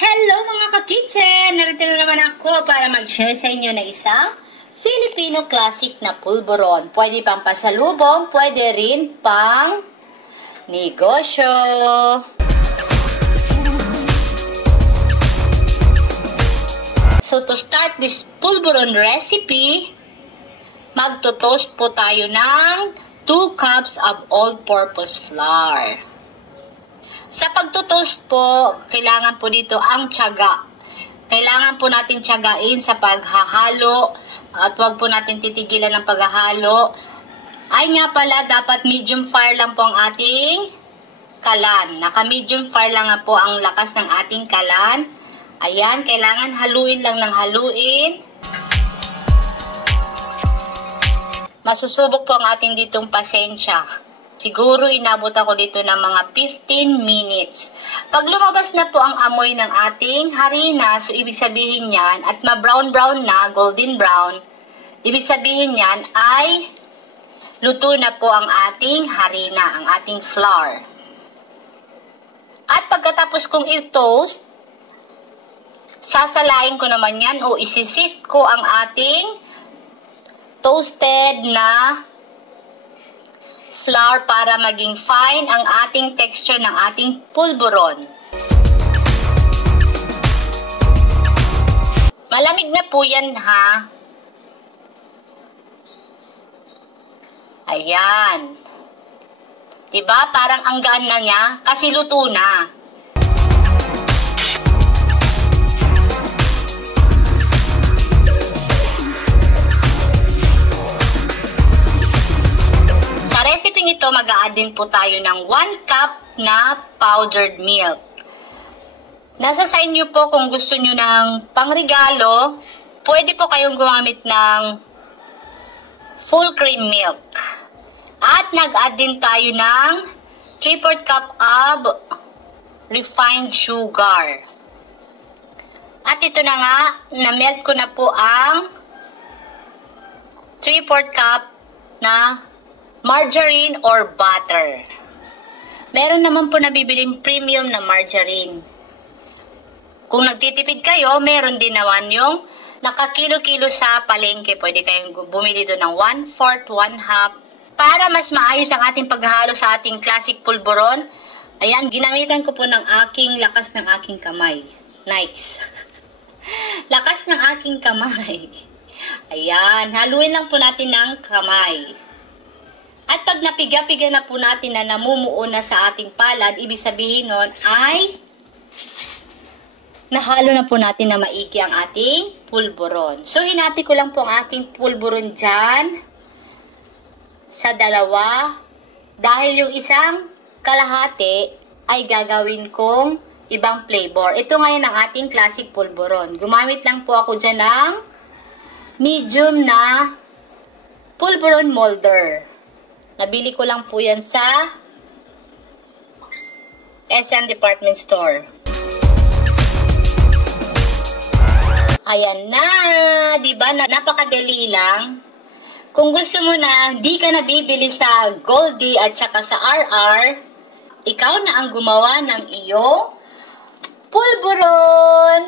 Hello mga ka-kitchen! Narito na naman ako para mag-share sa inyo na isang Filipino classic na pulburon. Pwede pang pasalubong, pwede rin pang negosyo. So to start this pulburon recipe, magto-toast po tayo ng 2 cups of all-purpose flour. Sa pagtutoast po, kailangan po dito ang tiyaga. Kailangan po natin tiyagain sa paghahalo at huwag po natin titigilan ng paghahalo. Ay nga pala, dapat medium fire lang po ang ating kalan. Naka-medium fire lang nga po ang lakas ng ating kalan. Ayan, kailangan haluin lang ng haluin. Masusubok po ang ating ditong pasensya. Siguro inabot ako dito ng mga 15 minutes. Pag lumabas na po ang amoy ng ating harina, so ibig sabihin yan, at ma-brown-brown na, golden brown, ibig sabihin yan ay luto na po ang ating harina, ang ating flour. At pagkatapos kong i-toast, sasalain ko naman yan o isisift ko ang ating toasted na flour para maging fine ang ating texture ng ating pulburon. Malamig na po yan ha. Ayan. Diba? Parang ang gaan na niya kasi luto na. Ito, mag-a-add din po tayo ng 1 cup na powdered milk. Nasa sa inyo po kung gusto nyo ng pangregalo, pwede po kayong gumamit ng full cream milk. At nag-add din tayo ng 3/4 cup of refined sugar. At ito na nga, na-melt ko na po ang 3/4 cup na margarine or butter. Meron naman po nabibiling premium na margarine. Kung nagtitipid kayo, meron din naman yung nakakilo-kilo sa palengke. Pwede kayong bumili doon ng 1/4, 1/2 para mas maayos ang ating paghahalo sa ating classic pulburon. Ayan, ginamitan ko po ng aking lakas ng aking kamay. Nice. Lakas ng aking kamay. Ayan, haluin lang po natin ng kamay. At pag napiga-piga na po natin na namumuo na sa ating palad, ibig sabihin nun ay nahalo na po natin na maigi ang ating pulburon. So, hinati ko lang po ang aking pulburon dyan sa dalawa. Dahil yung isang kalahati ay gagawin kong ibang flavor. Ito ngayon ang ating classic pulburon. Gumamit lang po ako dyan ng medium na pulburon molder. Nabili ko lang po yan sa SM Department Store. Ayan na! Diba? Napakadali lang. Kung gusto mo na di ka nabibili sa Goldie at saka sa RR, ikaw na ang gumawa ng iyong pulburon!